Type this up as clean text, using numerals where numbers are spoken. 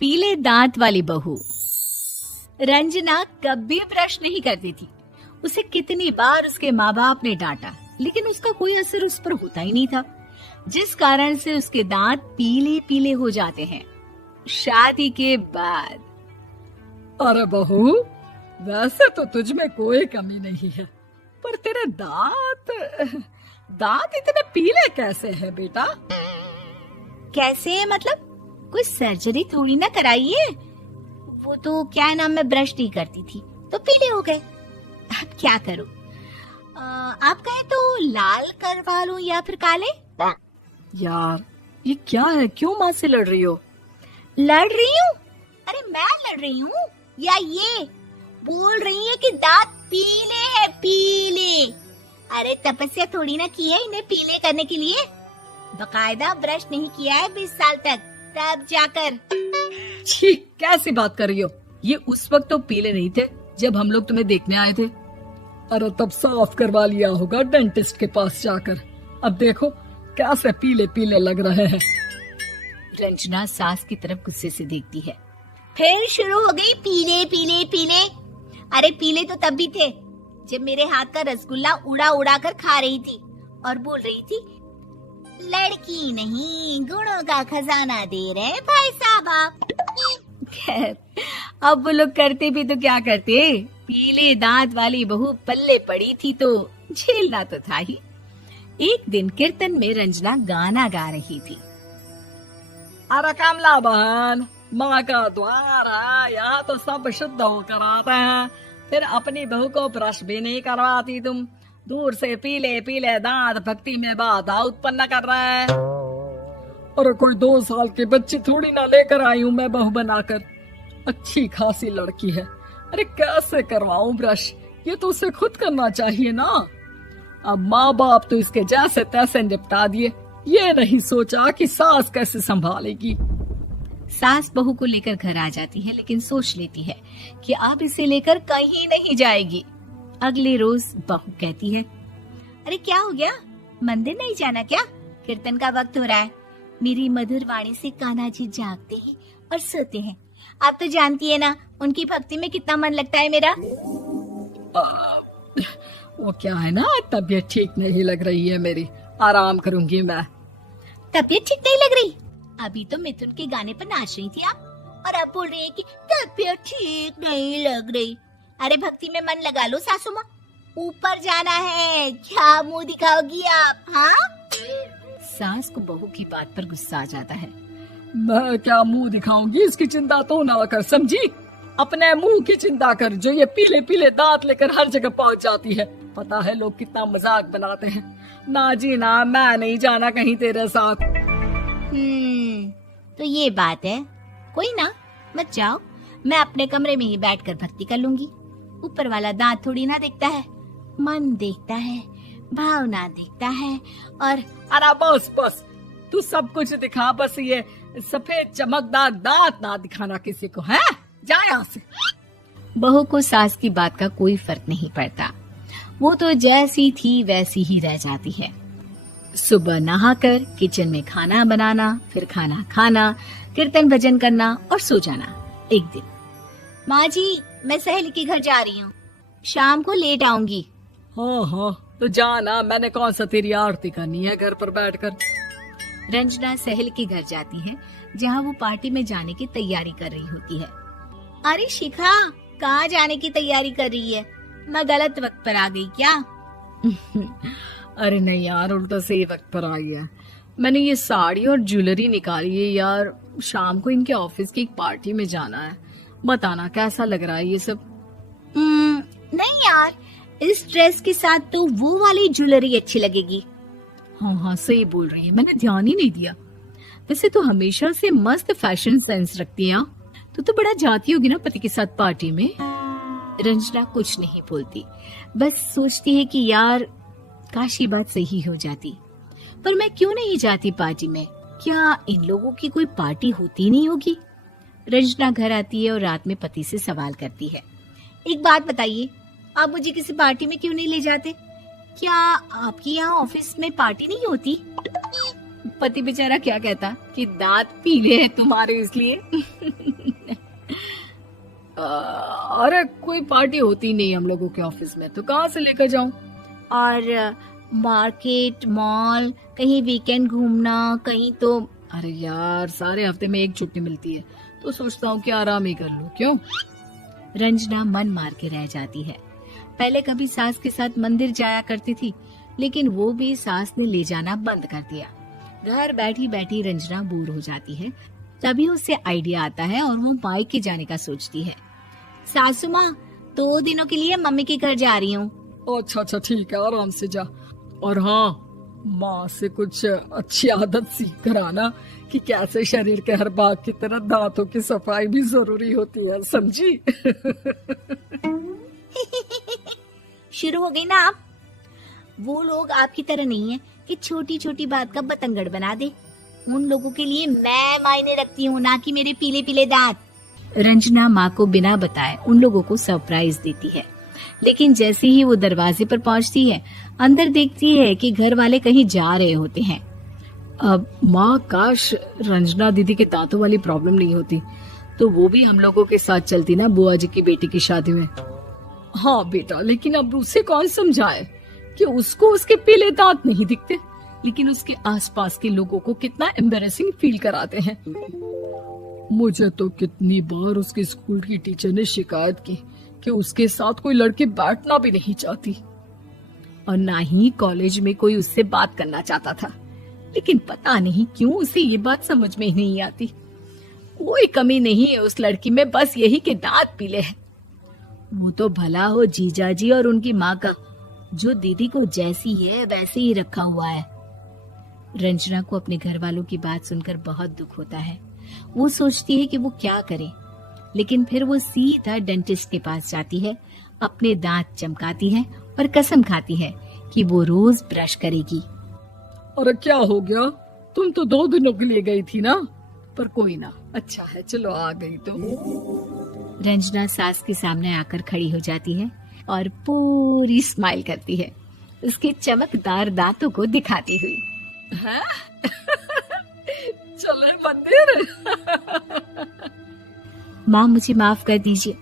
पीले दांत वाली बहू। रंजना कभी ब्रश नहीं करती थी। उसे कितनी बार उसके माँ बाप ने डांटा, लेकिन उसका कोई असर उस पर होता ही नहीं था, जिस कारण से उसके दांत पीले पीले हो जाते हैं। शादी के बाद। अरे बहू, वैसे तो तुझ में कोई कमी नहीं है, पर तेरे दांत इतने पीले कैसे हैं बेटा? कैसे मतलब? कोई सर्जरी थोड़ी ना कराइए। वो तो क्या नाम, मैं ब्रश नहीं करती थी तो पीले हो गए। अब क्या करूं? आप कहे तो लाल करवा लूं या फिर काले? यार ये क्या है, क्यों माँ से लड़ रही हो? लड़ रही हूँ? अरे मैं लड़ रही हूँ या ये बोल रही है कि दांत पीले हैं, पीले। अरे तपस्या थोड़ी ना की है इन्हें पीले करने के लिए। बकायदा ब्रश नहीं किया है 20 साल तक, तब जाकर। छी, कैसी बात कर रही हो? ये उस वक्त तो पीले नहीं थे जब हम लोग तुम्हें देखने आए थे। अरे तब साफ करवा लिया होगा डेंटिस्ट के पास जाकर। अब देखो कैसे पीले पीले लग रहे हैं। रंजना सास की तरफ गुस्से से देखती है। फिर शुरू हो गई पीले पीले पीले। अरे पीले तो तब भी थे जब मेरे हाथ का रसगुल्ला उड़ा उड़ा कर खा रही थी और बोल रही थी, लड़की नहीं गुणों का खजाना दे रहे भाई साहब आप। खैर, अब वो लोग करते भी तो क्या करते, पीले दांत वाली बहू पल्ले पड़ी थी तो झेलना तो था ही। एक दिन कीर्तन में रंजना गाना गा रही थी। अरे कमला बहन, माँ का द्वार है, यहाँ तो सब शुद्ध होकर आते हैं, फिर अपनी बहू को ब्रश भी नहीं करवाती तुम। दूर से पीले पीले दांत भक्ति में बाधा उत्पन्न कर रहे हैं। अरे कोई 2 साल के बच्चे थोड़ी ना लेकर आई हूँ मैं बहू बनाकर। अच्छी खासी लड़की है, अरे कैसे करवाऊं ब्रश? ये तो उसे खुद करना चाहिए ना। अब माँ बाप तो इसके जैसे तैसे निपटा दिए, ये नहीं सोचा कि सास कैसे संभालेगी। सास बहू को लेकर घर आ जाती है, लेकिन सोच लेती है कि अब इसे लेकर कहीं नहीं जाएगी। अगले रोज बहू कहती है, अरे क्या हो गया, मंदिर नहीं जाना क्या? कीर्तन का वक्त हो रहा है। मेरी मधुर वाणी से कान्हा जी जागते हैं और सोते हैं। आप तो जानती है ना उनकी भक्ति में कितना मन लगता है मेरा। वो क्या है ना, तबीयत ठीक नहीं लग रही है मेरी, आराम करूंगी मैं। तबीयत ठीक नहीं लग रही? अभी तो मिथुन के गाने पर नाच रही थी आप, और अब बोल रही है कि तबीयत ठीक नहीं लग रही। अरे भक्ति में मन लगा लो सासू माँ, ऊपर जाना है, क्या मुंह दिखाओगी आप? हाँ? सास को बहू की बात पर गुस्सा आ जाता है। मैं क्या मुंह दिखाऊंगी, इसकी चिंता तो ना कर, समझी? अपने मुंह की चिंता कर, जो ये पीले पीले दांत लेकर हर जगह पहुंच जाती है। पता है लोग कितना मजाक बनाते हैं। ना जी ना, मैं नहीं जाना कहीं तेरे साथ। तो ये बात है। कोई ना, मत जाओ, मैं अपने कमरे में ही बैठकर भक्ति कर लूंगी। ऊपर वाला दांत थोड़ी ना देखता है, मन देखता है, भावना देखता है। और अरे बस बस, तू सब कुछ दिखा, बस ये सफेद चमकदार दांत ना दिखाना किसी को, है? जा यहाँ से। बहू को सास की बात का कोई फर्क नहीं पड़ता, वो तो जैसी थी वैसी ही रह जाती है। सुबह नहाकर किचन में खाना बनाना, फिर खाना खाना, कीर्तन भजन करना और सो जाना। एक दिन, माँ जी मैं सहेली के घर जा रही हूँ, शाम को लेट आऊंगी। हाँ हाँ तो जाना, मैंने कौन सा तेरी आरती करनी है घर पर बैठकर। रंजना सहेली के घर जाती है, जहाँ वो पार्टी में जाने की तैयारी कर रही होती है। अरे शिखा, कहाँ जाने की तैयारी कर रही है? मैं गलत वक्त पर आ गई क्या? अरे नहीं यार, उल्टा सही वक्त पर आ गया। मैंने ये साड़ी और ज्वेलरी निकाली है यार, शाम को इनके ऑफिस की एक पार्टी में जाना है। बताना कैसा लग रहा है ये सब? नहीं यार, इस ड्रेस के साथ तो वो वाली ज्वेलरी अच्छी लगेगी। हाँ हाँ सही बोल रही है, मैंने ध्यान ही नहीं दिया। वैसे तो हमेशा से मस्त फैशन सेंस रखती है। तो बड़ा जाती होगी ना पति के साथ पार्टी में। रंजना कुछ नहीं बोलती, बस सोचती है कि यार काश ये बात सही हो जाती, पर मैं क्यों नहीं जाती पार्टी में? क्या इन लोगों की कोई पार्टी होती नहीं होगी? रंजना घर आती है और रात में पति से सवाल करती है, एक बात बताइए, आप मुझे किसी पार्टी में क्यों नहीं ले जाते? क्या आपकी यहाँ ऑफिस में पार्टी नहीं होती? पति बेचारा क्या कहता कि दांत पीले हैं तुम्हारे इसलिए। अरे कोई पार्टी होती नहीं हम लोगों के ऑफिस में, तो कहाँ से लेकर जाऊं? और मार्केट, मॉल, कहीं वीकेंड घूमना, कहीं तो। अरे यार सारे हफ्ते में एक छुट्टी मिलती है, तो सोचता हूँ कि आराम ही कर लूं। क्यों? रंजना मन मार के रह जाती है। पहले कभी सास के साथ मंदिर जाया करती थी, लेकिन वो भी सास ने ले जाना बंद कर दिया। घर बैठी बैठी रंजना बोर हो जाती है। तभी उसे आइडिया आता है और वो मायके जाने का सोचती है। सासू माँ, 2 दिनों के लिए मम्मी के घर जा रही हूँ। अच्छा ठीक है, आराम से जा। और हाँ, माँ से कुछ अच्छी आदत सीख कर आना कि कैसे शरीर के हर भाग की तरह दांतों की सफाई भी जरूरी होती है, समझी? शुरू हो गई ना आप। वो लोग आपकी तरह नहीं है कि छोटी छोटी बात का बतंगड़ बना दे। उन लोगों के लिए मैं मायने रखती हूँ, ना कि मेरे पीले पीले दांत। रंजना माँ को बिना बताए उन लोगों को सरप्राइज देती है, लेकिन जैसे ही वो दरवाजे पर पहुंचती है, अंदर देखती है कि घर वाले कहीं जा रहे होते हैं। अब माँ, काश रंजना दीदी के दांतों वाली प्रॉब्लम नहीं होती, तो वो भी हम लोगों के साथ चलती ना बुआ जी की बेटी की शादी में। हाँ बेटा, लेकिन अब उसे कौन समझाए कि उसको उसके पीले दांत नहीं दिखते, लेकिन उसके आसपास के लोगों को कितना एम्बैरेसिंग फील कराते हैं। मुझे तो कितनी बार उसके स्कूल की टीचर ने शिकायत की कि उसके साथ कोई लड़की बैठना भी नहीं चाहती, और ना ही कॉलेज में कोई उससे बात करना चाहता था। लेकिन पता नहीं क्यों उसे ये बात समझ में ही नहीं आती। कोई कमी नहीं है उस लड़की में, बस यही कि दांत पीले हैं। वो तो भला हो जीजाजी और उनकी माँ का, जो दीदी को जैसी है वैसे ही रखा हुआ है। रंजना को अपने घर वालों की बात सुनकर बहुत दुख होता है। वो सोचती है कि वो क्या करे, लेकिन फिर वो सीधा डेंटिस्ट के पास जाती है, अपने दांत चमकाती है और कसम खाती है कि वो रोज ब्रश करेगी। अरे क्या हो गया? तुम तो 2 दिनों के लिए गई थी ना, पर कोई ना, अच्छा है, चलो आ गई तो। रंजना सास के सामने आकर खड़ी हो जाती है और पूरी स्माइल करती है, उसके चमकदार दांतों को दिखाती हुई। है? चले मंदिर। माँ, मुझे माफ कर दीजिए,